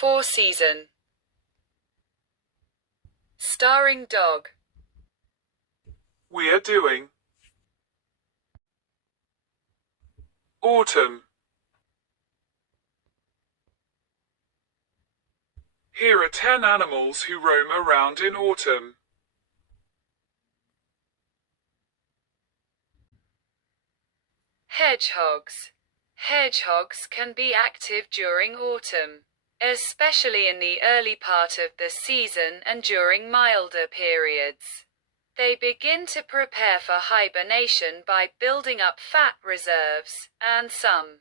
Four season. Starring dog. We are doing autumn. Here are 10 animals who roam around in autumn. Hedgehogs. Hedgehogs can be active during autumn, especially in the early part of the season and during milder periods. They begin to prepare for hibernation by building up fat reserves, and some,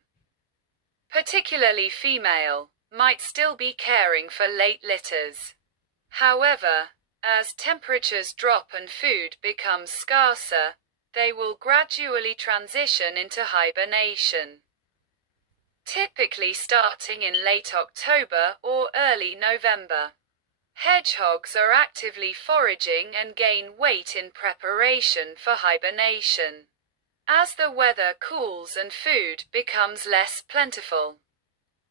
particularly female, might still be caring for late litters. However, as temperatures drop and food becomes scarcer, they will gradually transition into hibernation, typically starting in late October or early November. Hedgehogs are actively foraging and gain weight in preparation for hibernation. As the weather cools and food becomes less plentiful,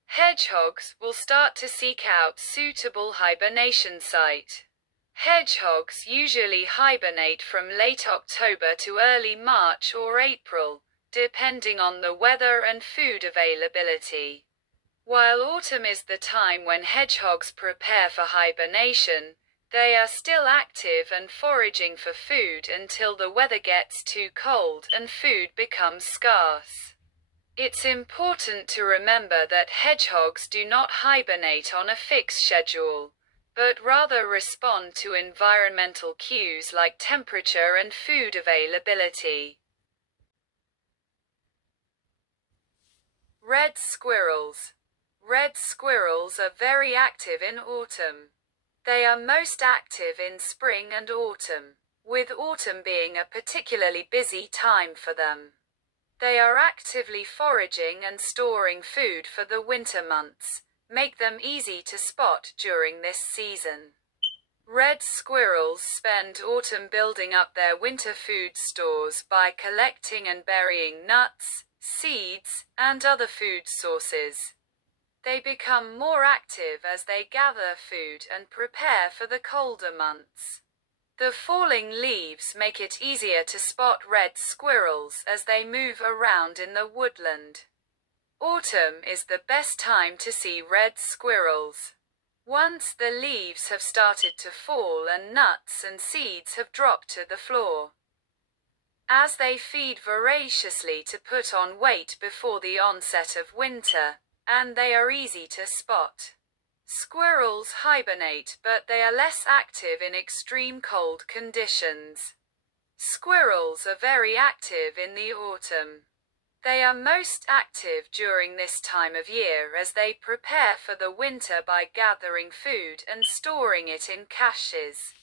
hedgehogs will start to seek out suitable hibernation site. Hedgehogs usually hibernate from late October to early March or April, depending on the weather and food availability. While autumn is the time when hedgehogs prepare for hibernation, they are still active and foraging for food until the weather gets too cold and food becomes scarce. It's important to remember that hedgehogs do not hibernate on a fixed schedule, but rather respond to environmental cues like temperature and food availability. Red squirrels. Red squirrels are very active in autumn. They are most active in spring and autumn, with autumn being a particularly busy time for them. They are actively foraging and storing food for the winter months, make them easy to spot during this season. Red squirrels spend autumn building up their winter food stores by collecting and burying nuts, seeds, and other food sources. They become more active as they gather food and prepare for the colder months. The falling leaves make it easier to spot red squirrels as they move around in the woodland. Autumn is the best time to see red squirrels. Once the leaves have started to fall and nuts and seeds have dropped to the floor, as they feed voraciously to put on weight before the onset of winter, and they are easy to spot. Squirrels hibernate, but they are less active in extreme cold conditions. Squirrels are very active in the autumn. They are most active during this time of year as they prepare for the winter by gathering food and storing it in caches.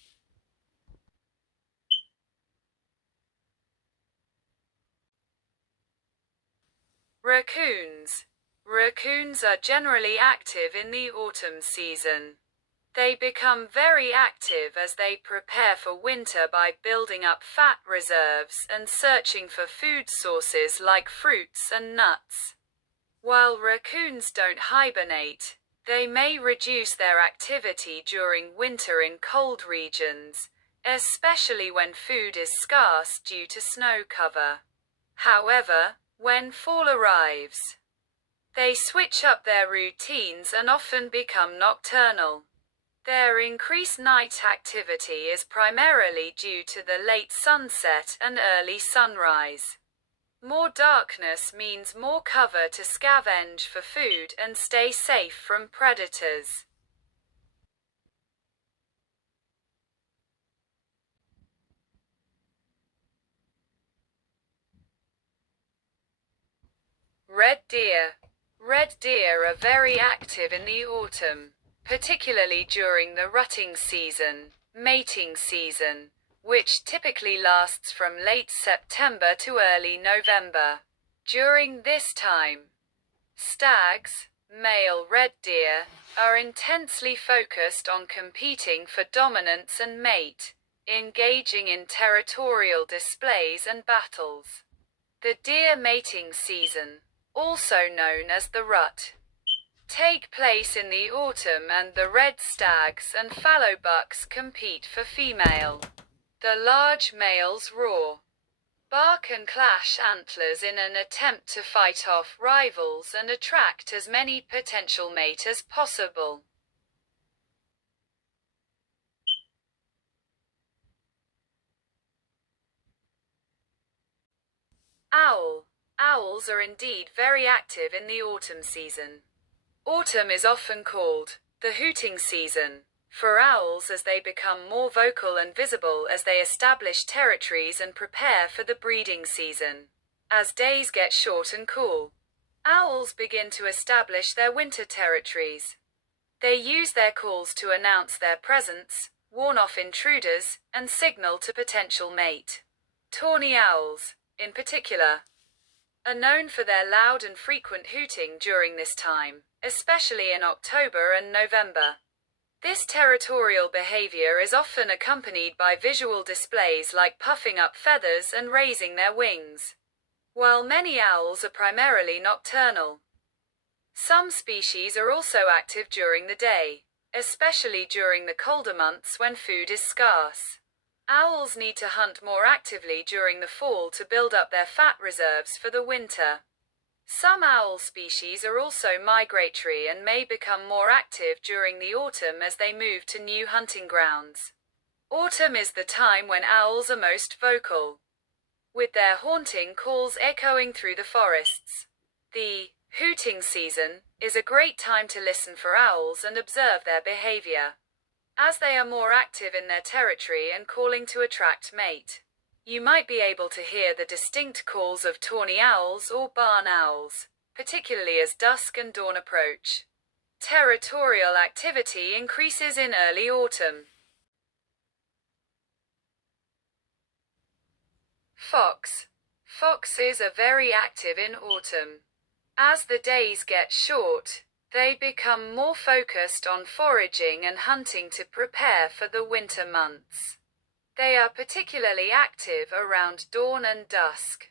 Raccoons. Raccoons are generally active in the autumn season. They become very active as they prepare for winter by building up fat reserves and searching for food sources like fruits and nuts. While raccoons don't hibernate, they may reduce their activity during winter in cold regions, especially when food is scarce due to snow cover. However, when fall arrives, they switch up their routines and often become nocturnal. Their increased night activity is primarily due to the late sunset and early sunrise. More darkness means more cover to scavenge for food and stay safe from predators. Red deer. Red deer are very active in the autumn, particularly during the rutting season, mating season, which typically lasts from late September to early November. During this time, stags, male red deer, are intensely focused on competing for dominance and mate, engaging in territorial displays and battles. The deer mating season, also known as the rut take place in the autumn, and the red stags and fallow bucks compete for female. The large males roar, bark and clash antlers in an attempt to fight off rivals and attract as many potential mates as possible. Owl. Owls are indeed very active in the autumn season. Autumn is often called the hooting season for owls, as they become more vocal and visible as they establish territories and prepare for the breeding season. As days get short and cool, owls begin to establish their winter territories. They use their calls to announce their presence, warn off intruders, and signal to potential mate. Tawny owls, in particular, are known for their loud and frequent hooting during this time, especially in October and November. This territorial behavior is often accompanied by visual displays like puffing up feathers and raising their wings. While many owls are primarily nocturnal, some species are also active during the day, especially during the colder months when food is scarce. Owls need to hunt more actively during the fall to build up their fat reserves for the winter. Some owl species are also migratory and may become more active during the autumn as they move to new hunting grounds. Autumn is the time when owls are most vocal, with their haunting calls echoing through the forests. The hooting season is a great time to listen for owls and observe their behavior, as they are more active in their territory and calling to attract mate. You might be able to hear the distinct calls of tawny owls or barn owls, particularly as dusk and dawn approach. Territorial activity increases in early autumn. Fox. Foxes are very active in autumn. As the days get short, they become more focused on foraging and hunting to prepare for the winter months. They are particularly active around dawn and dusk.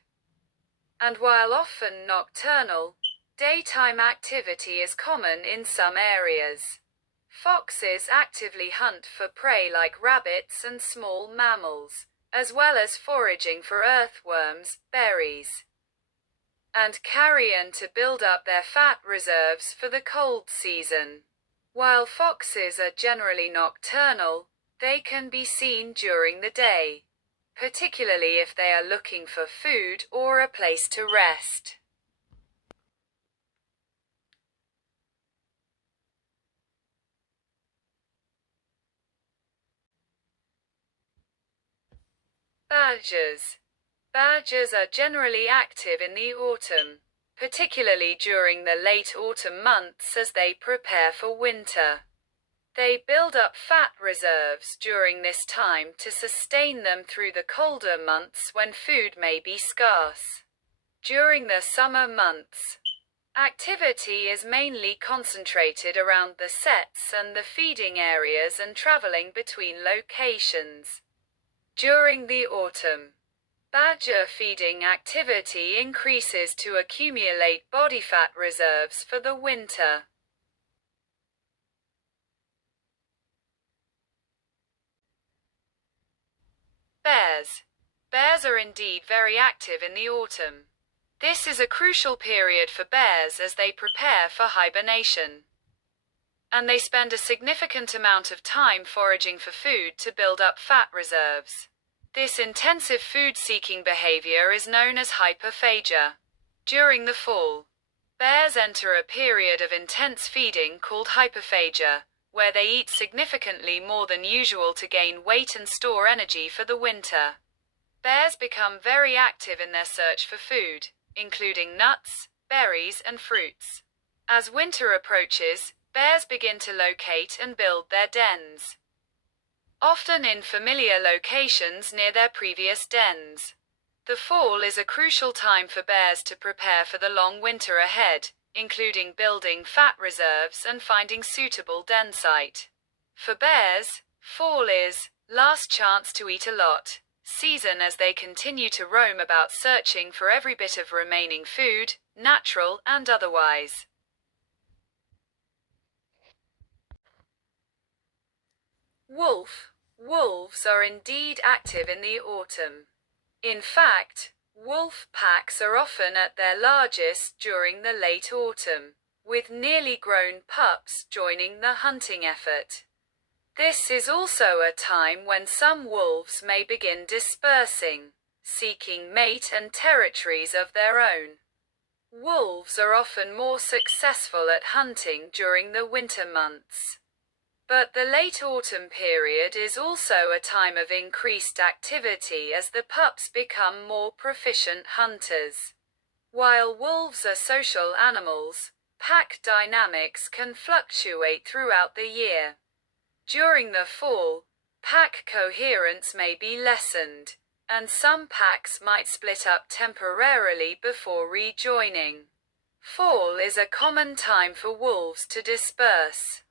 And while often nocturnal, daytime activity is common in some areas. Foxes actively hunt for prey like rabbits and small mammals, as well as foraging for earthworms, berries, and carrion to build up their fat reserves for the cold season. While foxes are generally nocturnal, they can be seen during the day, particularly if they are looking for food or a place to rest. Badgers. Badgers are generally active in the autumn, particularly during the late autumn months as they prepare for winter. They build up fat reserves during this time to sustain them through the colder months when food may be scarce. During the summer months, activity is mainly concentrated around the sets and the feeding areas and traveling between locations. During the autumn, badger feeding activity increases to accumulate body fat reserves for the winter. Bears. Bears are indeed very active in the autumn. This is a crucial period for bears as they prepare for hibernation, and they spend a significant amount of time foraging for food to build up fat reserves. This intensive food-seeking behavior is known as hyperphagia. During the fall, bears enter a period of intense feeding called hyperphagia, where they eat significantly more than usual to gain weight and store energy for the winter. Bears become very active in their search for food, including nuts, berries, and fruits. As winter approaches, bears begin to locate and build their dens, often in familiar locations near their previous dens. The fall is a crucial time for bears to prepare for the long winter ahead, including building fat reserves and finding suitable den site. For bears, fall is last chance to eat a lot season as they continue to roam about searching for every bit of remaining food, natural and otherwise. Wolves are indeed active in the autumn. In fact, wolf packs are often at their largest during the late autumn, with nearly grown pups joining the hunting effort. This is also a time when some wolves may begin dispersing, seeking mate and territories of their own. Wolves are often more successful at hunting during the winter months. But the late autumn period is also a time of increased activity as the pups become more proficient hunters. While wolves are social animals, pack dynamics can fluctuate throughout the year. During the fall, pack coherence may be lessened, and some packs might split up temporarily before rejoining. Fall is a common time for wolves to disperse,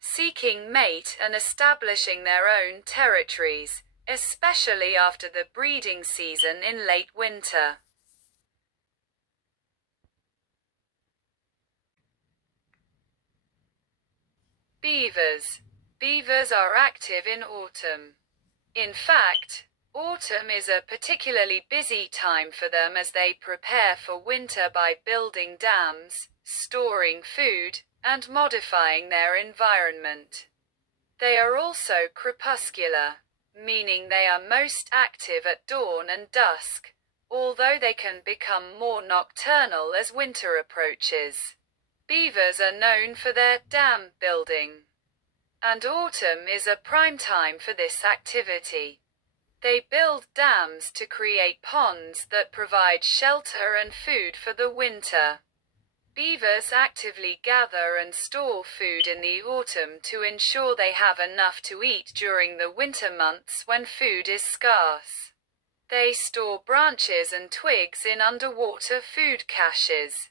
seeking mate and establishing their own territories, especially after the breeding season in late winter. Beavers. Beavers are active in autumn. In fact, autumn is a particularly busy time for them as they prepare for winter by building dams, storing food, and modifying their environment. They are also crepuscular, meaning they are most active at dawn and dusk, although they can become more nocturnal as winter approaches. Beavers are known for their dam building, and autumn is a prime time for this activity. They build dams to create ponds that provide shelter and food for the winter. Beavers actively gather and store food in the autumn to ensure they have enough to eat during the winter months when food is scarce. They store branches and twigs in underwater food caches.